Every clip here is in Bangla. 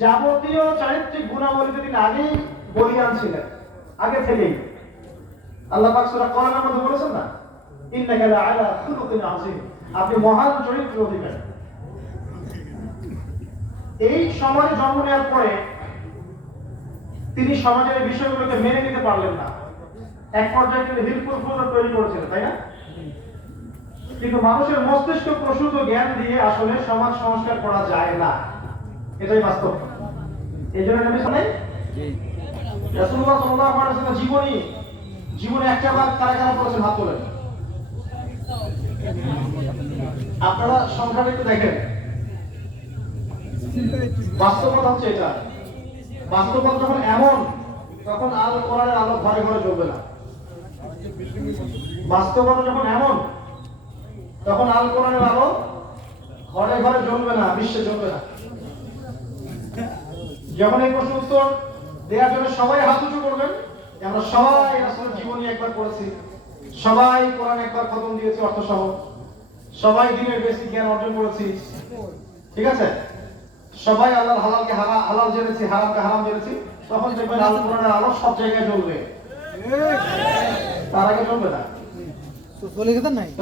যাবতীয় চারিত্রিক গুণাবলীতে তিনি আগেই বলিয়ান ছিলেন, আগে থেকেই। আল্লাহ পাক সূরা কলমের মধ্যে বলেছেন না, ইন্নাকা লাআলা খুলুকিন আযীম, আপনি মহান চরিত্রের অধিকারী। এই সমাজে জন্ম নেওয়ার পরে তিনি সমাজের এই বিষয়গুলোকে মেনে নিতে পারলেন না। এক পর্যায়ে তিনি হিলফুল ফুল তৈরি করেছিলেন, তাই না? কিন্তু মানুষের মস্তিষ্ক প্রসূত জ্ঞান দিয়ে আসলে সমাজ সংস্কার করা যায় না, এটাই বাস্তব। এই জন্য নবী রাসূলুল্লাহ সাল্লাল্লাহু আলাইহি ওয়াসাল্লাম জীবনে একটা বার কারা কারা করেছেন, হাত তোলেন। আপনারা সংখ্যাটা একটু দেখেন। বাস্তবতা হচ্ছে এটা। বাস্তবতা যখন এমন, তখন আল কোরআনের আলো ঘরে ঘরে জ্বলবে না। বাস্তবতা যখন এমন, তখন আল কোরআনের আলো ঘরে ঘরে জ্বলবে না, বিশ্বে জ্বলবে না। যখন এই প্রশ্ন উত্তর দেওয়ার জন্য সবাই হাত উঁচু করবেন, আমরা সবাই রাসূলের জীবনী একবার পড়েছি, সবাই কোরআন একবার খতম দিয়েছি অর্থ সহ, সবাই দ্বীনের বেসিক জ্ঞান অর্জন করেছি, ঠিক আছে? সবাই আল্লাহর হালালকে হালাল জেনেছি, হারামকে হারাম জেনেছি, তখন দেখবেন আল কোরআনের আলো সব জায়গায় জ্বলবে, তার আগে জ্বলবে না।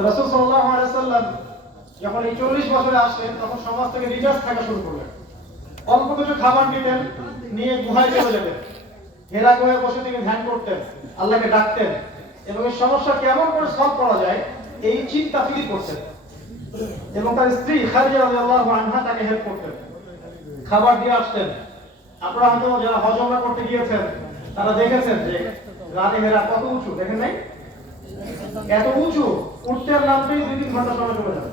রাসূল সাল্লাল্লাহু আলাইহি ওয়াসাল্লাম যখন এই 40 বছরে আসলেন, তখন সমাজ থেকে রিচার্জ থাকা শুরু করলেন। অল্প কিছু খাবার নিতেন, নিয়ে গুহায় চলে যেতেন। হেরা গুহায় বসে তিনি ধ্যান করতেন, আল্লাহকে ডাকতেন, এবং এই সমস্যা কেমন করে সলভ করা যায় এই চিন্তা তিনি করতেন। এবং তার স্ত্রী খাদিজা রাদিয়াল্লাহু আনহা তাকে হেল্প করতেন, খাবার দিয়ে আসতেন। আপনারা হয়তো যারা হজ ওমরা করতে গিয়েছেন তারা দেখেছেন যে রাতে হেরা কত উঁচু, দেখেন নাই? এত উঁচু, উঠতে আর নামতেই 2-3 ঘন্টা সময় চলে যাবে।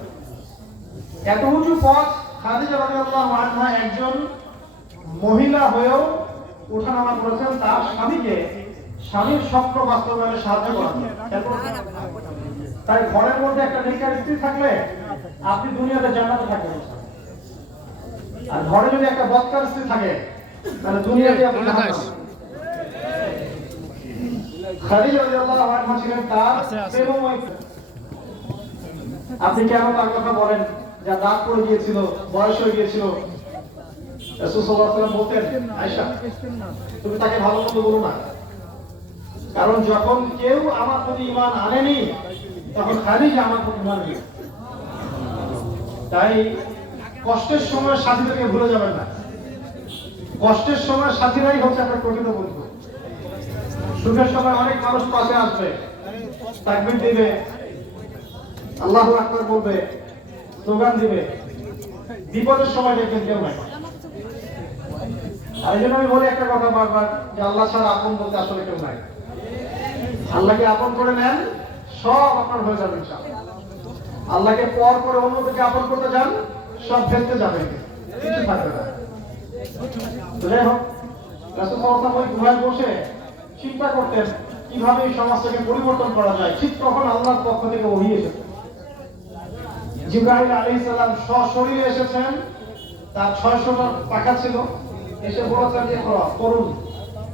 এত উঁচু পথ খাদিজা রাদিয়াল্লাহু আনহা একজন মহিলা হয়েও ওঠানামা করেছেন তার স্বামীর স্বপ্ন বাস্তবায়নে সাহায্য করার জন্য। তাই ঘরের মধ্যে একটা নেককার স্ত্রী থাকলে আপনি দুনিয়াতে জান্নাতে থাকবেন, আর ঘরে যদি একটা বদকার স্ত্রী থাকে তাহলে দুনিয়াতে আপনি জাহান্নামে। খাদিজা রাদিয়াল্লাহু আনহা ছিলেন তার প্রেমময়। আপনি কেন তার কথা বলেন? যা দাগ পড়ে গিয়েছিল, বয়স হয়ে গিয়েছিল, রাসূল সাল্লাল্লাহু আলাইহি ওয়াসাল্লাম বলতেন, আয়েশা তুমি তাকে ভালো মন্দ বলো না, কারণ যখন কেউ আমার প্রতি ঈমান আনেনি তখন খাদিজা আমার প্রতি ঈমান এনেছে। তাই কষ্টের সময় সাথীদেরকে ভুলে যাবেন না। কষ্টের সময় সাথীরাই হচ্ছে আপনার প্রকৃত বন্ধু। সুখের সময় অনেক মানুষ পাশে আসবে, তাকবীর দিবে, আল্লাহু আকবার বলবে, স্লোগান দিবে। বিপদের সময় দেখবেন কেউ নাই। আর এই জন্য আমি বলি একটা কথা বারবার, যে আল্লাহ ছাড়া আপন বলতে আসলে কেউ নাই। আল্লাহকে আপন করে নেন, সব আপনার হয়ে যাবে ইনশাআল্লাহ। আল্লাহকে পর করে অন্যকে আপন করতে যান, সব ফেলতে যাবেন, কিছু থাকবে না। যাই হোক, রাসূল সাল্লাল্লাহু আলাইহি ওয়াসাল্লাম গুহায় বসে চিন্তা করতেন কিভাবে এই সমাজটাকে পরিবর্তন করা যায়। ঠিক তখন আল্লাহর পক্ষ থেকে ওহী এসেছে। জিবরাইল আলাইহিস সালাম সশরীরে এসেছেন, তার 600টা পাখা ছিল, এসে বলেছেন ইকরা, পড়ুন।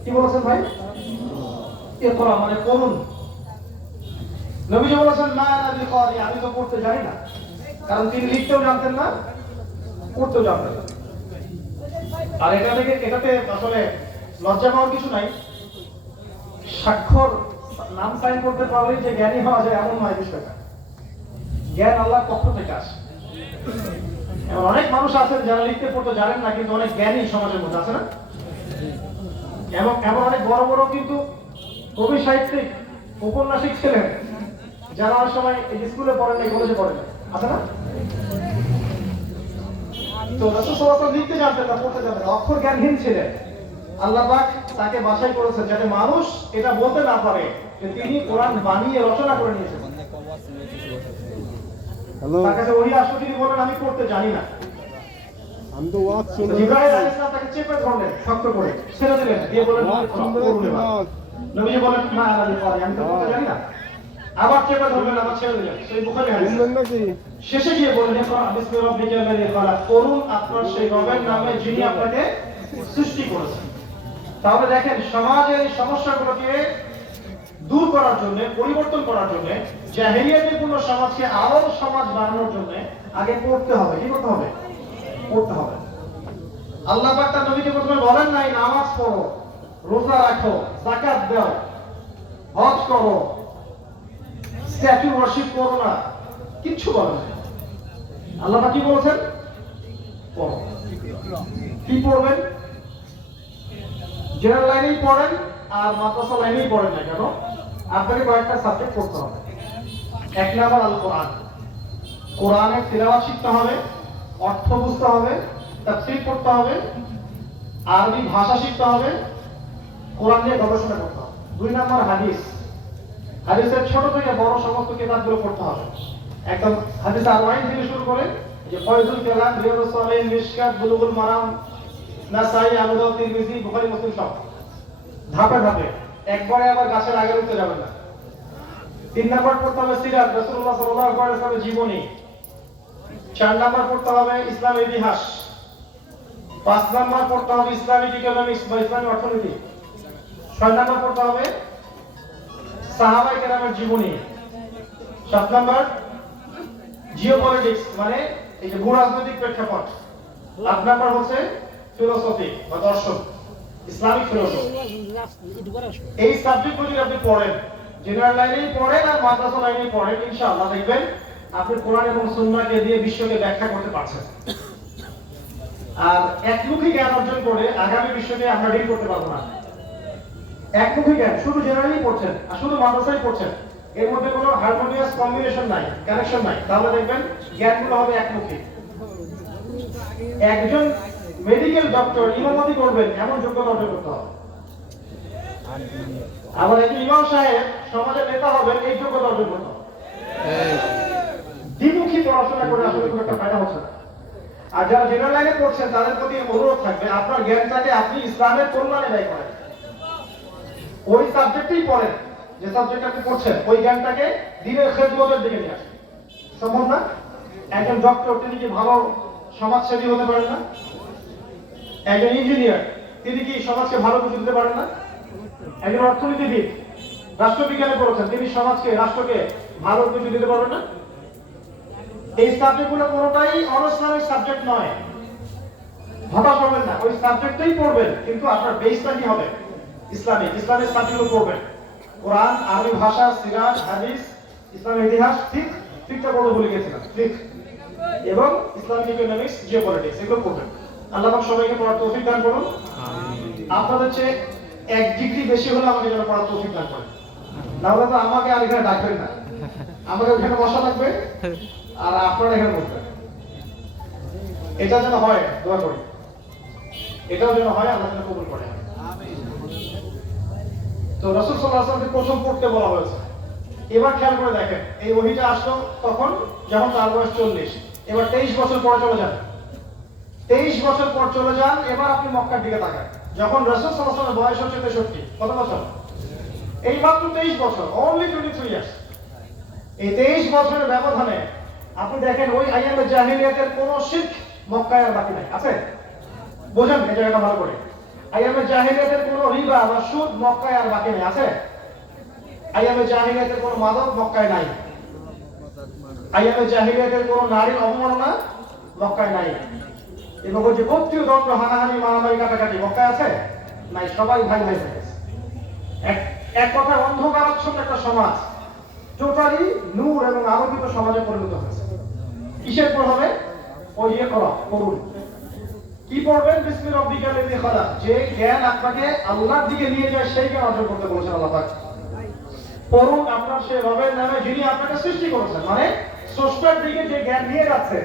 কি বলেছেন ভাই? ইকরা মানে পড়ুন। নবীজি বলেছেন মা আনা বিকারি, আমি তো পড়তে জানি না, কারণ তিনি লিখতেও জানতেন না, পড়তেও জানতেন না। আর এটাতে আসলে লজ্জা পাওয়ার কিছু নাই। স্বাক্ষর নাম সাইন করতে পারলেই যে জ্ঞানী হওয়া যায় এমন নয় বিষয়টা। জ্ঞান আল্লাহর পক্ষ থেকে আসে। এমন অনেক মানুষ আছেন যারা লিখতে পড়তে জানেন না, কিন্তু অনেক জ্ঞানী সমাজের মধ্যে আছে না? এমন অনেক বড় বড় কিন্তু কবি, সাহিত্যিক, উপন্যাসিক ছিলেন যারা অনেক সময় এই স্কুলে পড়েন নাই, কলেজে পড়েন নাই, আছে না? তো রাসূল সাল্লাল্লাহু আলাইহি ওয়াসাল্লাম লিখতে জানতেন না, পড়তে জানতেন না, অক্ষর জ্ঞানহীন ছিলেন। আল্লাহ পাক তাকে বাছাই করেছেন যাতে মানুষ এটা বলতে না পারে যে তিনি কোরআন বানিয়ে রচনা করে নিয়েছেন। তার কাছে ওহী আসলে তিনি বলেন আমি পড়তে জানি না। আমি তো ওয়াজ শুনতে জিবরাইল আলাইহিস সালাম তাকে চেপে ধরলেন শক্ত করে, ছেড়ে দিলেন, দিয়ে বলেন নবীজি বলেন মা আনা বিকারি, আমি তো পড়তে জানি না। আবার চেপে ধরলেন, আবার ছেড়ে দিলেন। সেই বুখারী হাদিস। শেষে গিয়ে বলেন ইকরা বিসমি রাব্বিকাল লাযী খালাক, পড়ুন আপনার সেই রবের নামে যিনি আপনাকে সৃষ্টি করেছেন। তাহলে দেখেন সমাজের এই সমস্যাগুলোকে দূর করার জন্য, পরিবর্তন করার জন্য, জাহেলিয়াতিপূর্ণ সমাজকে আলোর সমাজ বানানোর জন্য আগে পড়তে হবে। কি করতে হবে? পড়তে হবে। আল্লাহ পাক তার নবীকে প্রথমে বলেন নাই নামাজ পড়ো, রোজা রাখো, যাকাত দাও, হজ করো, স্ট্যাচু ওয়ার্শিপ করো না, কিচ্ছু বলেন নাই। আল্লাহ পাক কি বলেছেন? পড়ো। কি পড়বেন? জেনারেল লাইনেই পড়েন আর মাদ্রাসা লাইনেই পড়েন না কেন, আপনাকে কয়েকটা সাবজেক্ট পড়তে হবে। এক নাম্বার আল কোরআন, কোরআনের তিলাওয়াত শিখতে হবে, অর্থ বুঝতে হবে, তাফসীর পড়তে হবে, আরবি ভাষা শিখতে হবে, কোরআন নিয়ে গবেষণা করতে হবে। দুই নাম্বার হাদিস, হাদিসের ছোট থেকে বড় সমস্ত কিতাবগুলো পড়তে হবে। একদম হাদিস আরবাঈন থেকে শুরু করে যে ফয়জুল কালাম, রিয়াদুস সালিহিন, মিশকাত, বুলুগুল মারাম, নাসাই, আবু দাউদ, তিরমিজি, বুখারী, মুসলিম সব ধাপে ধাপে, একবারে আবার গাছের আগে উঠতে যাবেন না। তিন নাম্বার পড়তে হবে সিরাত, রাসূলুল্লাহ সাল্লাল্লাহু আলাইহি ওয়াসাল্লামের জীবনী। চার নাম্বার পড়তে হবে ইসলামের ইতিহাস। পাঁচ নাম্বার পড়তে হবে ইসলামিক ইকোনমিক্স বা ইসলামিক অর্থনীতি। ছয় নাম্বার পড়তে হবে সাহাবায়ে কেরামের জীবনী। সাত নাম্বার জিওপলিটিক্স মানে এই যে ভূরাজনৈতিক প্রেক্ষাপট। আট নাম্বার হচ্ছে ফিলোসফি বা দর্শন, ইসলামিক ফিলোসফি। এই সাবজেক্টগুলো যদি আপনি পড়েন, জেনারেল লাইনেই পড়েন আর মাদ্রাসা লাইনেই পড়েন, ইনশাআল্লাহ দেখবেন আপনি কোরআন এবং সুন্নাহকে দিয়ে বিশ্বকে ব্যাখ্যা করতে পারছেন। আর একমুখী জ্ঞান অর্জন করে আগামী বিশ্বকে আমরা ডিল করতে পারবো না। একমুখী জ্ঞান শুধু জেনারেলি পড়ছেন আর শুধু মাদ্রাসায় পড়ছেন, এর মধ্যে কোনো হারমোনিয়াস কম্বিনেশন নাই, কানেকশন নাই, তাহলে দেখবেন জ্ঞানগুলো হবে একমুখী। একজন মেডিকেল ডক্টর ইমামতি করবেন এমন যোগ্যতা অর্জন করতে হবে। আবার একজন ইমাম সাহেব সমাজের নেতা হবেন এই যোগ্যতা অর্জন করতে হবে। দ্বিমুখী পড়াশোনা করে আসলে খুব একটা ফায়দা হচ্ছে না। আর যারা জেনারেল লাইনে পড়ছেন তাদের প্রতি অনুরোধ থাকবে আপনার জ্ঞানটাকে আপনি ইসলামের কল্যাণে ব্যয় করেন। ওই সাবজেক্টেই পড়েন, যে সাবজেক্ট আপনি পড়ছেন ওই জ্ঞানটাকে দ্বীনের খেদমতের দিকে নিয়ে আসেন। সম্ভব না? একজন ডক্টর তিনি কি ভালো সমাজসেবী হতে পারেন না? একজন ইঞ্জিনিয়ার তিনি কি সমাজকে ভালো কিছু দিতে পারেন না? একজন অর্থনীতিবিদ রাষ্ট্রবিজ্ঞানে পড়েছেন, তিনি সমাজকে রাষ্ট্রকে ভালো কিছু দিতে পারবেন না? এই সাবজেক্টগুলো কোনোটাই অন-ইসলামিক সাবজেক্ট নয়। হতাশ হবেন না, ওই সাবজেক্টটাই পড়বেন, কিন্তু আপনার বেসটা কি হবে? ইসলামিক সাবজেক্টগুলো পড়বেন। কোরআন, আরবি ভাষা, সিরাত, হাদিস, ইসলামের ইতিহাস, ঠিকটা বলে ভুলে গেছিলাম, ঠিক, এবং ইসলামিক ইকোনমিক্স, জিওপলিটিক্স, এগুলো পড়বেন। আল্লাহ পাক সবাইকে পড়ার তৌফিক দান করুন। আপনাদের চেয়ে 1 ডিগ্রি বেশি হলে আমাকে যেন পড়ার তৌফিক দান করেন, না হলে তো আমাকে আর এখানে ডাকবেন না, আমাকে ওখানে বসা লাগবে আর আপনারা এখানে বসবেন। এটা যেন হয়, দোয়া করি, এটাও যেন হয়, আল্লাহ যেন কবুল করে। তো রাসূল সাল্লাল্লাহু আলাইহি ওয়াসাল্লামকে প্রথম পড়তে বলা হয়েছে। এবার খেয়াল করে দেখেন, এই ওহীটা আসলো তখন যখন তার বয়স 40। এবার 23 বছর পরে চলে যান, 23 বছর পর চলে যান। এবার আপনি মক্কার দিকে তাকান, যখন রাসূল সাল্লাল্লাহু আলাইহি ওয়াসাল্লামের বয়স হচ্ছে 63। কত বছর? এই মাত্র 23 বছর, অনলি 23 ইয়ার্স। এই 23 বছরের ব্যবধানে আপনি দেখেন ওই আইয়ামে জাহিলিয়াতের কোন শিরক মক্কায় আর বাকি নাই, আছে? বোঝেন এই জায়গাটা ভালো করে। আইয়ামে জাহিলিয়াতের কোন রিবা বা সুদ মক্কায় আর বাকি নাই, আছে? আইয়ামে জাহিলিয়াতের কোন মাদক মক্কায় নাই। আইয়ামে জাহিলিয়াতের কোন নারীর অবমাননা মক্কায় নাই। এবং ওই যে গোত্রীয় দ্বন্দ্ব, হানাহানি, মারামারি, কাটাকাটি মক্কায় আছে? নাই, সবাই ভাই ভাই হয়ে গেছে। এক কথায় অন্ধকারাচ্ছন্ন একটা সমাজ টোটালি নূর এবং আলোকিত সমাজে পরিণত হয়েছে। কিসের প্রভাবে? ওই যে করুন। কি পড়বেন? বিসমি রাব্বিকাল লাযী খালাক। যে জ্ঞান আপনাকে আল্লাহর দিকে নিয়ে যায় সেই জ্ঞান অর্জন করতে বলেছেন আল্লাহ পাক। পড়ুন আপনার সেই রবের নামে যিনি আপনাকে সৃষ্টি করেছেন, মানে স্রষ্টার দিকে যে জ্ঞান নিয়ে যাচ্ছে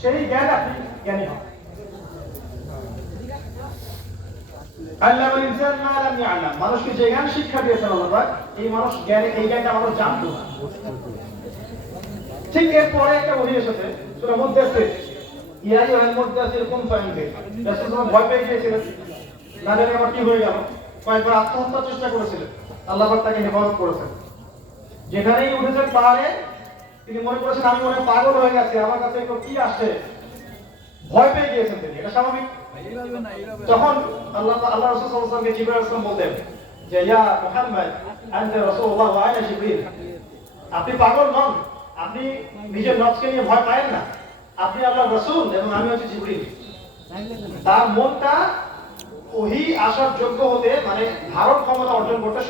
সেই জ্ঞান আপনি জ্ঞানী হন। আল্লাহুল ইনসান মা লাম ইয়ালাম, মানুষকে যে জ্ঞান শিক্ষা দিয়েছেন আল্লাহ পাক, এই মানুষ জ্ঞানে এই জ্ঞানটা মানুষ জানতো না। ঠিক এরপরে একটা ওহী এসেছে সূরা মুদ্দাসসির, ইয়া আইয়ুহাল মুদ্দাসসির কুম ফাআনজির। রাসূল সাল্লাল্লাহু ভয় পেয়ে গিয়েছিলেন, না জানি আমার কি হয়ে গেল, কয়েকবার আত্মহত্যার চেষ্টা করেছিলেন, আল্লাহ পাক তাকে হেফাজত করেছেন। যেখানেই উঠেছেন পাহাড়ে, তিনি মনে করেছেন আমি মনে পাগল হয়ে গেছি, আমার কাছে কি আসছে, ভয় পেয়ে গিয়েছেন তিনি, এটা স্বাভাবিক। তখন আল্লাহ রাসূল সাল্লাল্লাহু আলাইহি ওয়াসাল্লামকে জিবরাইল আলাইহিস সালাম বললেন যে ইয়া মুহাম্মদ আনতা রাসূলুল্লাহ ওয়া আনা জিবরিল, আপনি পাগল নন, আপনি নিজের নফসকে নিয়ে ভয় পায়েন না, আপনি আল্লাহর রাসূল এবং আমি হচ্ছি জিবরিল। তার মনটা ওহী আসার যোগ্য হতে মানে ধারণ ক্ষমতা অর্জন করতে